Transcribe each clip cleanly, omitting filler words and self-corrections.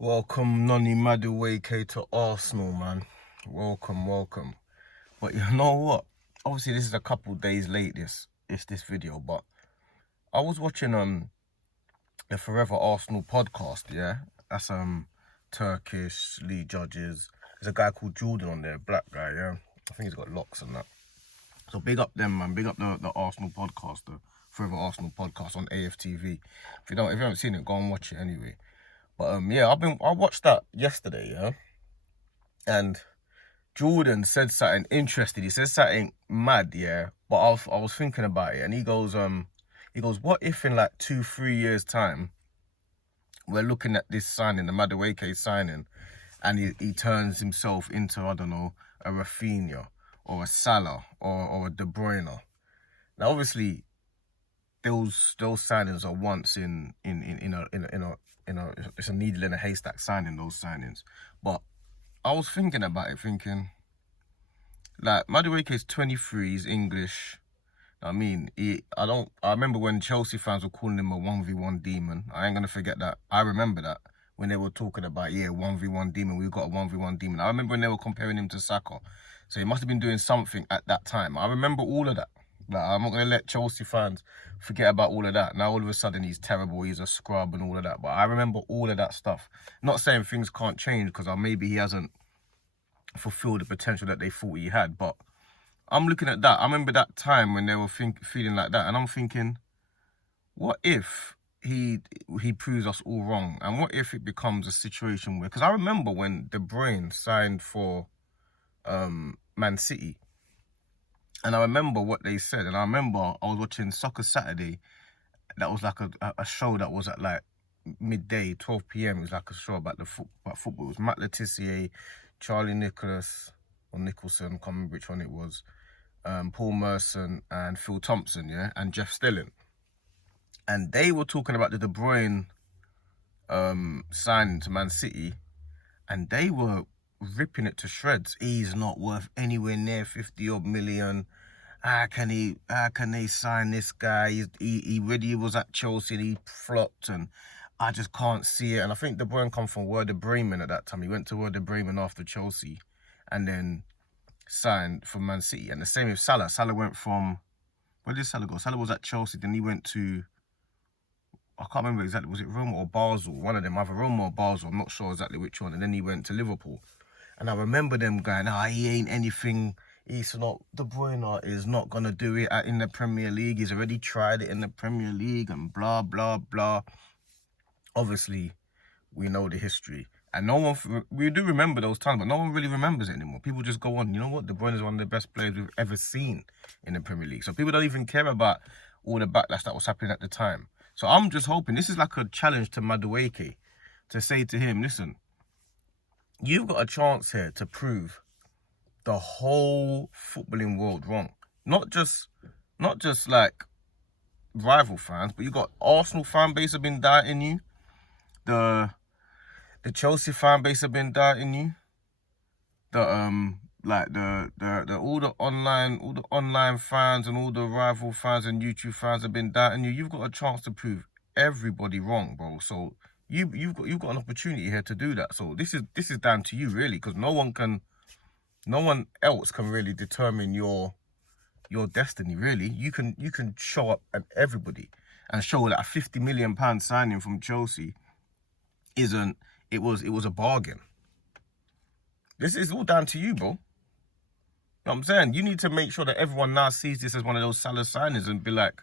Welcome, Noni Madueke to Arsenal, man. Welcome. But you know what? Obviously, this is a couple days late. This video, but I was watching the Forever Arsenal podcast. Yeah, that's Turkish league judges. There's a guy called Jordan on there, black guy. Yeah, I think he's got locks and that. So big up them, man. Big up the Arsenal podcast, the Forever Arsenal podcast on AFTV. If you haven't seen it, go and watch it anyway. But yeah, I watched that yesterday, yeah, and Jordan said something interesting. He said something mad, yeah. But I was thinking about it, and he goes, what if in like 2-3 years time, we're looking at this signing, the Madueke signing, and he turns himself into, I don't know, a Rafinha or a Salah or a De Bruyne. Now, obviously, those signings are once in a it's a needle in a haystack signing, those signings. But I was thinking about it, thinking like Madueke is 23, he's English. I mean, I remember when Chelsea fans were calling him a 1v1 demon. I ain't gonna forget that. I remember that when they were talking about 1v1 demon, we've got a 1v1 demon. I remember when they were comparing him to Saka. So he must have been doing something at that time. I remember all of that. Like, I'm not going to let Chelsea fans forget about all of that. Now, all of a sudden, he's terrible, he's a scrub and all of that. But I remember all of that stuff. Not saying things can't change, because maybe he hasn't fulfilled the potential that they thought he had. But I'm looking at that. I remember that time when they were feeling like that. And I'm thinking, what if he proves us all wrong? And what if it becomes a situation where... Because I remember when De Bruyne signed for Man City, and I remember what they said. And I remember I was watching Soccer Saturday. That was like a show that was at like midday, 12 p.m. It was like a show about football. It was Matt Letizia, Charlie Nicholas, or Nicholson, I can't remember which one it was, Paul Merson and Phil Thompson, yeah, and Jeff Stelling. And they were talking about the De Bruyne signing to Man City, and they were ripping it to shreds. He's not worth anywhere near 50 odd million. How can they sign this guy? He really was at Chelsea and he flopped, and I just can't see it. And I think De Bruyne come from Werder Bremen at that time. He went to Werder Bremen after Chelsea and then signed for Man City. And the same with Salah. Salah went from, where did Salah go? Salah was at Chelsea, then he went to, I can't remember exactly, was it Roma or Basel? One of them, either Roma or Basel, I'm not sure exactly which one. And then he went to Liverpool. And I remember them going, he ain't anything. He's not, De Bruyne is not going to do it in the Premier League. He's already tried it in the Premier League and blah, blah, blah. Obviously, we know the history. And we do remember those times, but no one really remembers it anymore. People just go on, you know what? De Bruyne is one of the best players we've ever seen in the Premier League. So people don't even care about all the backlash that was happening at the time. So I'm just hoping, this is like a challenge to Madueke, to say to him, listen, you've got a chance here to prove the whole footballing world wrong. Not just like rival fans, but you got Arsenal fan base have been doubting you. The Chelsea fan base have been doubting you. All the online fans and all the rival fans and YouTube fans have been doubting you. You've got a chance to prove everybody wrong, bro. So you've got an opportunity here to do that. So this is down to you, really, because no one else can really determine your destiny, really. You can show up at everybody and show that a £50 million signing from Chelsea it was a bargain. This is all down to you, bro. You know what I'm saying? You need to make sure that everyone now sees this as one of those Salah signings and be like,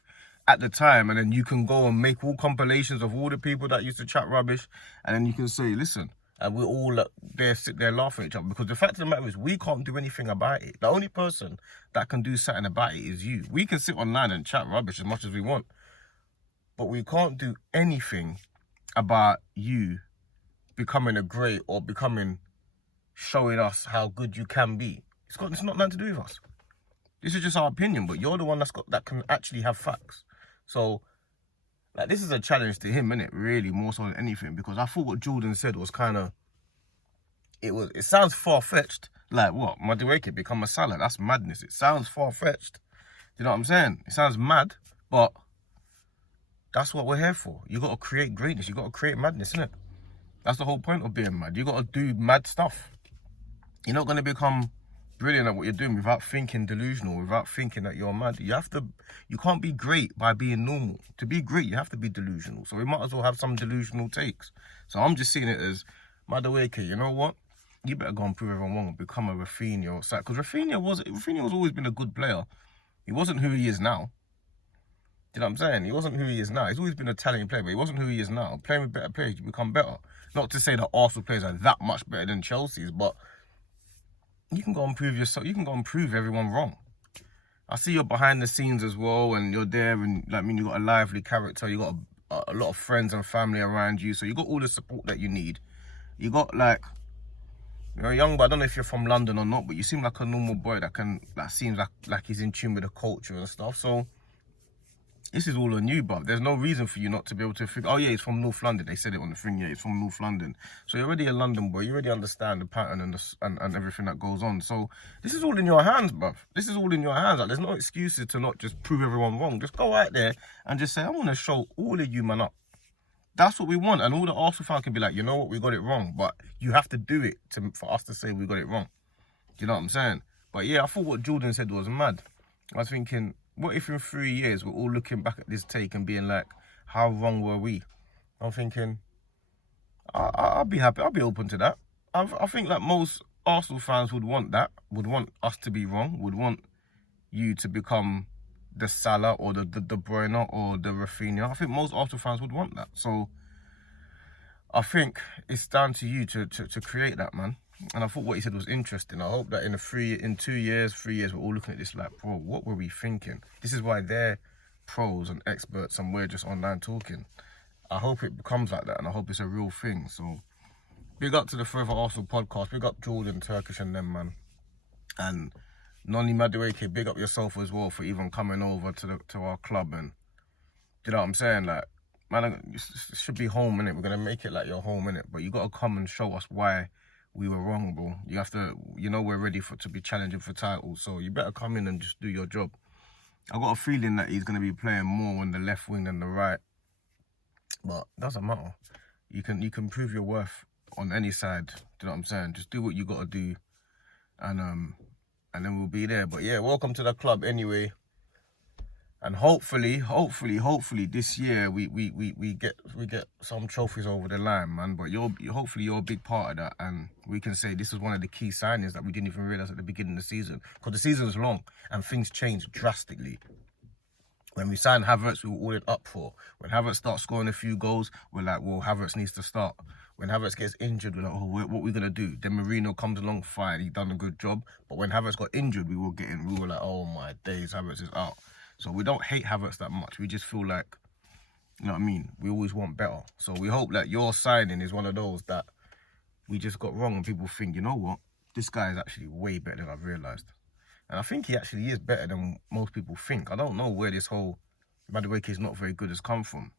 at the time, and then you can go and make all compilations of all the people that used to chat rubbish, and then you can say, listen, and we're all sit there laughing at each other, because the fact of the matter is we can't do anything about it. The only person that can do something about it is you. We can sit online and chat rubbish as much as we want, but we can't do anything about you becoming a great or showing us how good you can be. It's not nothing to do with us. This is just our opinion, but you're the one that can actually have facts. So, like, this is a challenge to him, innit? Really, more so than anything, because I thought what Jordan said was kind of, it sounds far-fetched. Like, what? Madueke become a Salah? That's madness. It sounds far-fetched. You know what I'm saying? It sounds mad, but that's what we're here for. You got to create greatness. You got to create madness, innit? That's the whole point of being mad. You got to do mad stuff. You're not going to become brilliant at what you're doing without thinking delusional, without thinking that you're mad. You can't be great by being normal. To be great, you have to be delusional. So we might as well have some delusional takes. So I'm just seeing it as, Madueke, you know what? You better go and prove everyone wrong and become a Rafinha. Because Rafinha was always been a good player. He wasn't who he is now. Do you know what I'm saying? He wasn't who he is now. He's always been a talented player, but he wasn't who he is now. Playing with better players, you become better. Not to say that Arsenal players are that much better than Chelsea's, but you can go and prove yourself. You can go and prove everyone wrong. I see you're behind the scenes as well, and you're there, and like, I mean, you got a lively character. You got a lot of friends and family around you, so you got all the support that you need. You got like, you're young, but I don't know if you're from London or not, but you seem like a normal boy that seems like he's in tune with the culture and stuff. So this is all on you, but there's no reason for you not to be able to figure, oh yeah, he's from North London. They said it on the thing, yeah, he's from North London. So you're already a London boy. You already understand the pattern and everything that goes on. So this is all in your hands, bruv. This is all in your hands. Like, there's no excuses to not just prove everyone wrong. Just go out there and just say, I want to show all of you man up. That's what we want. And all the Arsenal fans can be like, you know what, we got it wrong. But you have to do it for us to say we got it wrong. Do you know what I'm saying? But yeah, I thought what Jordan said was mad. I was thinking, what if in 3 years we're all looking back at this take and being like, how wrong were we? I'm thinking, I'll be happy. I'll be open to that. I think that most Arsenal fans would want that, would want us to be wrong, would want you to become the Salah or the De Bruyne or the Rafinha. I think most Arsenal fans would want that. So I think it's down to you to create that, man. And I thought what he said was interesting. I hope that in 3 years, we're all looking at this like, bro, what were we thinking? This is why they're pros and experts and we're just online talking. I hope it becomes like that, and I hope it's a real thing. So big up to the Forever Arsenal podcast. Big up Jordan, Turkish and them, man. And Noni Madueke, big up yourself as well for even coming over to our club. And do you know what I'm saying? Like, man, it should be home, innit? We're going to make it like your home, innit? But you got to come and show us why we were wrong, bro. You have to, you know, we're ready to be challenging for titles. So you better come in and just do your job. I got a feeling that he's going to be playing more on the left wing than the right. But it doesn't matter. You can prove your worth on any side. Do you know what I'm saying? Just do what you got to do. And then we'll be there. But yeah, welcome to the club anyway. And hopefully this year we get some trophies over the line, man. But hopefully you're a big part of that, and we can say this was one of the key signings that we didn't even realize at the beginning of the season, because the season is long and things change drastically. When we signed Havertz, we were all in uproar. When Havertz starts scoring a few goals, we're like, well, Havertz needs to start. When Havertz gets injured, we're like, oh, what are we going to do? Then Marino comes along, fine, he done a good job. But when Havertz got injured, we were like, oh my days, Havertz is out. So we don't hate Havertz that much. We just feel like, you know what I mean? We always want better. So we hope that your signing is one of those that we just got wrong and people think, you know what? This guy is actually way better than I've realised. And I think he actually is better than most people think. I don't know where this whole Madueke is not very good has come from.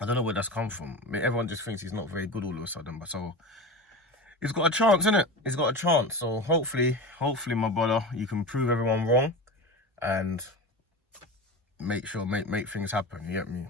I don't know where that's come from. I mean, everyone just thinks he's not very good all of a sudden. But so, he's got a chance, innit? He's got a chance. So hopefully, my brother, you can prove everyone wrong and make things happen. You get me?